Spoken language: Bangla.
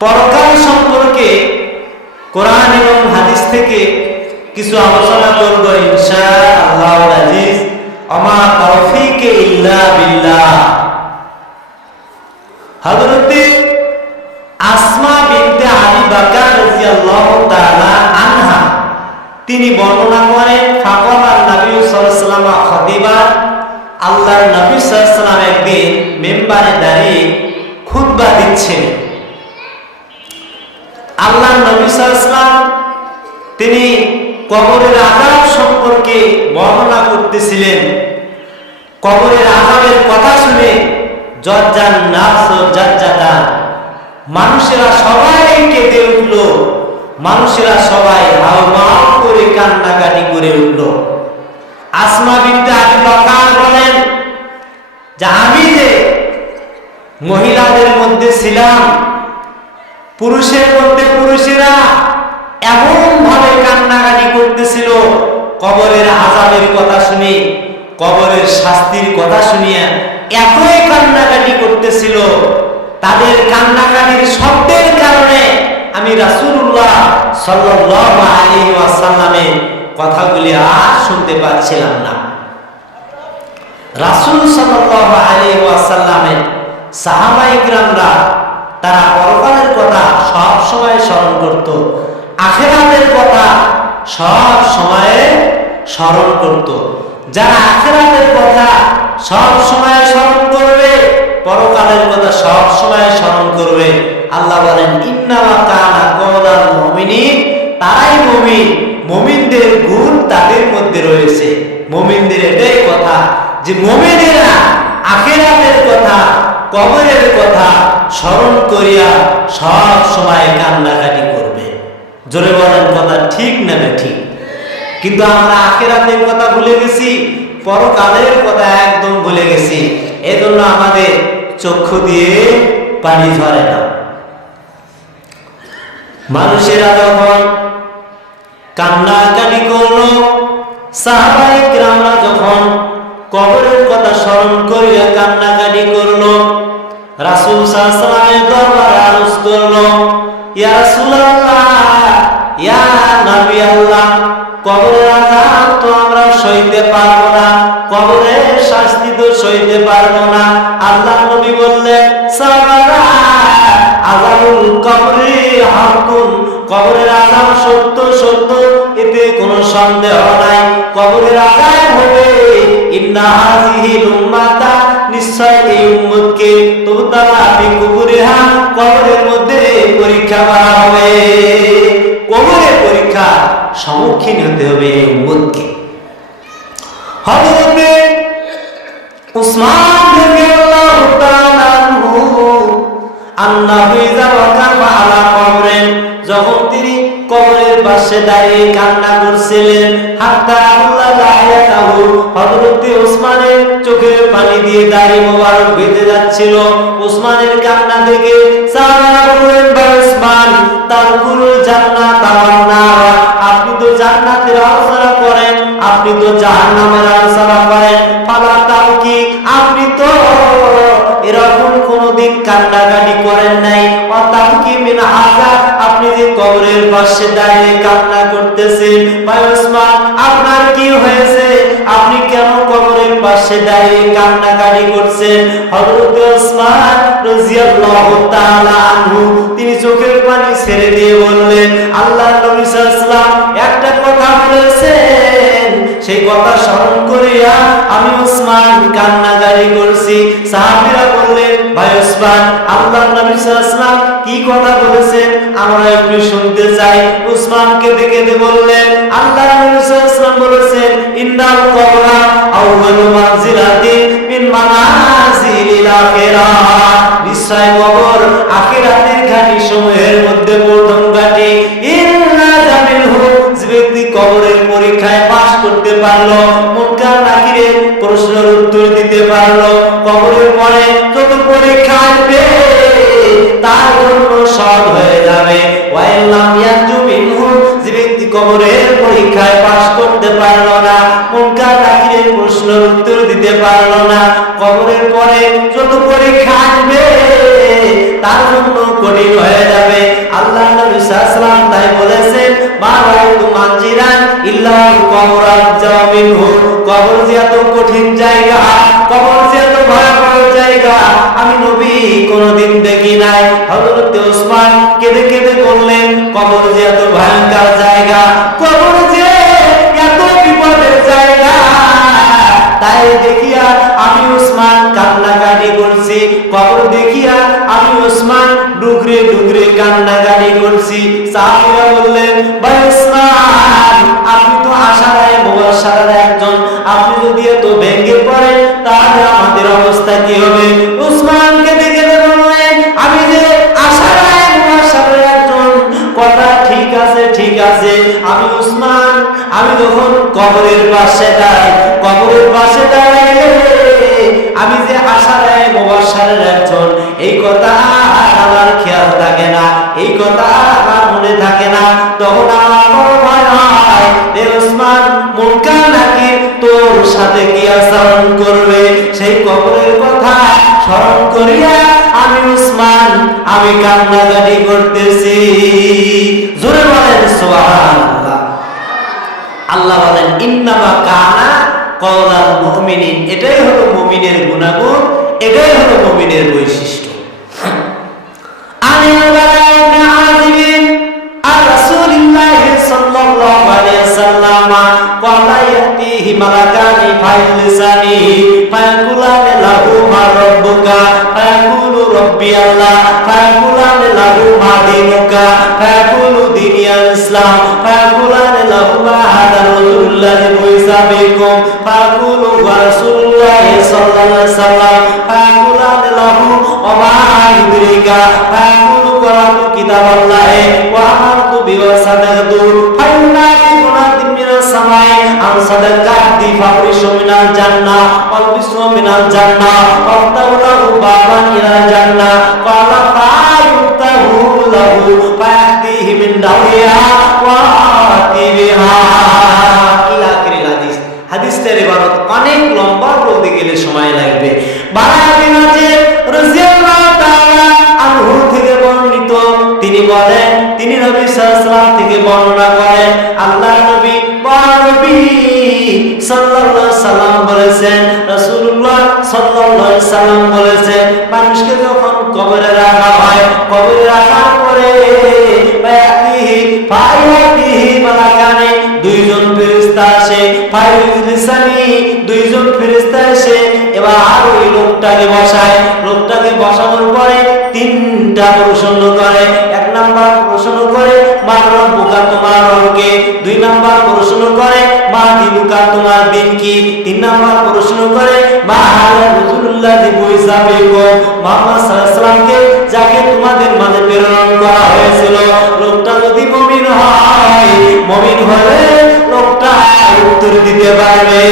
পরকাল সম্পর্কে কোরআন এবং হাদিস থেকে কিছু আলোচনা করব ইনশাআল্লাহ আজিজ। আমা তৌফিকে ইল্লা বিল্লাহ। হযরত আসমা বিনতে আবি বকর রাদিয়াল্লাহু তাআলা আনহা তিনি বর্ণনা করেন, ফাকালান নবী সাল্লাল্লাহু আলাইহি ওয়াসাল্লাম খাতিবা, আল্লাহর নবী সাল্লাল্লাহু আলাইহি ওয়াসাল্লাম একদিন মিম্বারে দাঁড়িয়ে খুতবা দিচ্ছেন। আল্লাহর নবী সাল্লাল্লাহু আলাইহি ওয়াসাল্লাম তিনি কবরের আযাব সম্পর্কে বর্ণনা করতেছিলেন। কবরের আযাবের কথা শুনে জজ্জান নাস জাজ্জাতান, মানুষেরা সবাই কেঁদে উঠল, মানুষেরা সবাই হাউমাউ করে কান্নাকাটি করে উঠল। আসমা বিনতে আবি বকর বলেন যে আমি যে মহিলাদের মধ্যে ছিলাম, পুরুষের মধ্যে পুরুষেরা এমন ভাবে কান্নাকাটি করতেছিল কবরের আযাবের কথা শুনে, কবরের শাস্তির কথা শুনিয়া এতই কান্নাকাটি করতেছিল, তাদের কান্নাকাটির শব্দের কারণে আমি রাসূলুল্লাহ সাল্লাল্লাহু আলাইহি ওয়াসাল্লামের কথাগুলি আর শুনতে পাচ্ছিলাম না। রাসূল সাল্লাল্লাহু আলাইহি ওয়াসাল্লামের সাহাবায়ে কিরামরা তারা পরকালের কথা সব সময় স্মরণ করত, আখিরাতের কথা সব সময় স্মরণ করত। যারা আখিরাতের কথা সব সময় স্মরণ করবে, পরকালের কথা সব সময় স্মরণ করবে, আল্লাহ বলেন ইন্নামা কানা কওলাল মুমিনিন, তারাই মুমিন, মুমিনদের গুণ তাদের মধ্যে রয়েছে। মুমিনদের এটাই কথা যে মুমিনেরা আখিরাতের কথা, কবরের কথা স্মরণ করিয়া সব সময় কান্নাকাটি করবে। জোরে বলেন কথা ঠিক না ঠিক? কিন্তু আমরা আখিরাতের কথা ভুলে গেছি, পরকালের কথা একদম ভুলে গেছি। এজন্য আমাদের চক্ষু দিয়ে পানি ঝরে না। মানুষেরা যখন কান্নাকাটি করলো, সাহাবায়ে কিরামরা যখন কবরের কথা স্মরণ করিয়া কান্নাকাটি করলো, রাসূল সাল্লাল্লাহু আলাইহি ওয়াসাল্লামের দরবারে আরজ করলো, ইয়া রাসূলুল্লাহ, ইয়া নবী আল্লাহ, কবরের আযাব তো আমরা সইতে পারবো না, কবরের শাস্তি তো সইতে পারবো না। আল্লাহর নবী বললেন, সাবারা আযাবুল কবরি হাকুন, কবরের আযাব সত্য সত্য, এতে কোনো সন্দেহ নাই, কবরের আযাব হবে। ইন্না হাযিহিল উম্মাতা, নিশ্চয় এই উম্মতকে তুবতালা ফি কুবুরিহা, কবরের মধ্যে পরীক্ষা করা হবে, কবরের পরীক্ষা সম্মুখীন হতে হবে এই উম্মতকে। হযরত উসমান রাদিয়াল্লাহু তাআলা আনহু আন্নাহু ইযা ওয়াকাফা আলা কবরেন, যখন তিনি কবরের পাশে দাঁড়িয়ে কান্না করছিলেন, হাত্তা আল্লাহ লায়াতাহু, হযরত উসমানের চোখের পানি দিয়ে দাড়ি মোবারক ভিজে যাচ্ছিল। উসমানের কান্না দেখে সাহাবারা বললেন, ভাই উসমান, তারকুল জান্নাত ওয়ান নার, আপনি তো জান্নাতের আলোচনা করেন, আপনি তো জাহান্নামের আলোচনা করেন, ফালা তাওকি, আপনি তো এরকম কোনদিন কান্নাকাটি করেন নাই। অতামকি মিন হাযা, আপনি যে কবরের পাশে দাঁড়িয়ে কান্না করতেছেন, ভাই উসমান আপনার কি হয়েছে, আপনি কেন কবরের পাশে দাঁড়িয়ে কান্নাকাটি করছেন? হযরত উসমান রাদিয়াল্লাহু তাআলা আনহু তিনি চোখের পানি ছেড়ে দিয়ে বললেন, আল্লাহর নবী সাল্লাল্লাহু আলাইহি ওয়াসাল্লাম একটা কথা বলেছেন, সেই কথা স্মরণ করিয়া আমি উসমান কান্নাকাটি করছি। সাহাবীরা বললেন, ভাই উসমান, আল্লাহর নবী সাল্লাল্লাহু আলাইহি ওয়াসাল্লাম কি কথা বলেছেন আমরা একটু শুনতে চাই। উসমানকে দেখে বললেন, আল্লাহর নবী সাল্লাল্লাহু আলাইহি ওয়াসাল্লাম বলেছেন, ইন্নাল কবরা আউয়ালু মানজিলাতিন মিন মানাজিলিল আখিরাহ, নিশ্চয় কবর আখিরাতের ঘাঁটি সমূহের মধ্যে প্রথম ঘাঁটি। ইন্না জামিলহু, যে ব্যক্তি কবরের পরীক্ষায় পাস করতে পারলো, মুনকার নাকিরের প্রশ্নের উত্তর দিতে পারলো, কবরের পরে যত পরীক্ষা আসবে তার জন্য সহজ হয়ে যাবে। ওয়াইল্লাম ইয়ানজু মিনহু, যে ব্যক্তি কবরের পরীক্ষায় পাস করতে পারলো না, মুনকার নাকিরের প্রশ্নের উত্তর দিতে পারলো না, কবরের পরে যত পরীক্ষা আসবে তার জন্য কঠিন হয়ে যাবে। আল্লাহ নবী সাল্লাল্লাহু আলাইহি ওয়াসাল্লাম তাই বলেছেন, মা রাআইতু মানজিরান ইল্লা কবরান জামিনহু, কবর যে এত কঠিন জায়গা, কবর যে এত ভয়াবহ জায়গা আমি নবী কোনদিন দেখি নাই। হযরত ওসমান কেঁদে কেঁদে বললেন, কবর যে এত ভয়ঙ্কর জায়গা, কবর যে এত বিপদের জায়গা, তাই দেখিয়া আমি ওসমান কান্নাকাটি করছি, কবর দেখিয়া আমি ওসমান ডুকরে ডুকরে কান্নাকাটি করছি। সাহাবীরা বললেন, ভাই ওসমান, আপনি তো আশারায়ে মুবাশশারার একজন, আপনি যদি এত ভেঙে পড়েন তাহলে আমাদের অবস্থা কি হবে? ওসমানকে দেখে বললেন, আমি যে আশারায়ে মুবাশশারার একজন, কথা ঠিক আছে ঠিক আছে, আমি ওসমান, আমি যখন কবরের পাশে দাঁড়াই, কবরের পাশে দাঁড়াইলে আমি যে আশারায়ে মুবাশশারার একজন, এই কথা আমার খেয়াল থাকে না, এই কথা আমার মনে থাকে না। তখন আমার বড় ভয় হয়, এ ওসমান, মুনকার নাকির তোর সাথে কি আচরণ করবে, সেই কবরের কথা স্মরণ করিয়া আমি ওসমান, আমি কান্নাকাটি করতেছি। জোরে বলেন সুবহানাল্লাহ। আল্লাহ বলেন, ইন্নামা কানা কওলাল মুমিনিন, এটাই হলো মুমিনের গুনাগুণ, এটাই হলো মুমিনের বৈশিষ্ট্য। আনিল বারা ইবনে আযিব আর রাসূলুল্লাহ সাল্লাল্লাহু আলাইহি ওয়াসাল্লাম ক্বালা ইয়াতিহি মালাকানি ফায়ুলিসানিহি ফায়াকুলানি লাহু মা রাব্বুকা ফায়াকুলু রাব্বি আল্লাহ ফায়াকুলানি লাহু মা দীনুকা ফায়াকুলু দীনি আল ইসলাম ফায়াকুলানি লাহু মা হাদা রাসূলুল্লাহি বুইসা বিকুম ফায়াকুলু রাসূলুল্লাহ সাল্লাল্লাহু আলাইহি ওয়াসাল্লাম ফায়াকুলানি লাহু ওয়া মা ইদরিকা ফায়াকুলু করাতু কিতাবাল্লাহি ওয়া আমারতু বিওয়াসাদাতু ফাইনালি মুনাদিম মিনাস সামাই আন সাদাকাতি ফারিশু মিনাল জান্নাহ ওয়াল বিসু মিনাল জান্নাহ ওয়াতাউলাহু বাবান ইলাল জান্নাহ ক্বালা ফায়ুতাহু লাহু ফায়াতিহি মিন দাওরিহা ওয়া আতিবিহা ইলা আখিরিল হাদিস। হাদিসের ইবারত অনেক লম্বা, বলতে গেলে সময় লাগবে। বারা বিন আযিব রাদিয়াল্লাহু তাআলা আনহু থেকে বর্ণিত, তিনি বলেন, তিনি নবী সাল্লাল্লাহু আলাইহি ওয়াসাল্লাম থেকে বর্ণনা করেন, আল্লাহর নবী সাল্লাল্লাহু আলাইহি ওয়াসাল্লাম বলেছেন, রাসূলুল্লাহ সাল্লাল্লাহু আলাইহি ওয়াসাল্লাম বলেছেন, মানুষকে যখন কবরে রাখা হয়, কবরে রাখার পরে ফায়াতিহি মালাকানি, দুইজন ফেরেশতা আসে, ফায়ুজলিসানি, দুইজন ফেরেশতা এসে এবার ওই লোকটাকে বসায়, লোকটাকে বসানোর পরে তিনটা প্রশ্ন করে। এক নাম্বার প্রশ্ন করে, মা রাব্বুকা, তোমার রব কে? দুই নাম্বার প্রশ্ন করে, মা দীনুকা, তোমার দিন কি? তিন নাম্বার প্রশ্ন করে, মা হাদা রাসূলুল্লাহি বুইসা বিকুম, মুহাম্মদ সাল্লাল্লাহু আলাইহি ওয়াসাল্লামকে যাকে তোমাদের মাঝে প্রেরণ করা হয়েছিল, লোকটা যদি মুমিন হয়, মুমিন হলে লোকটা উত্তর দিতে পারবে।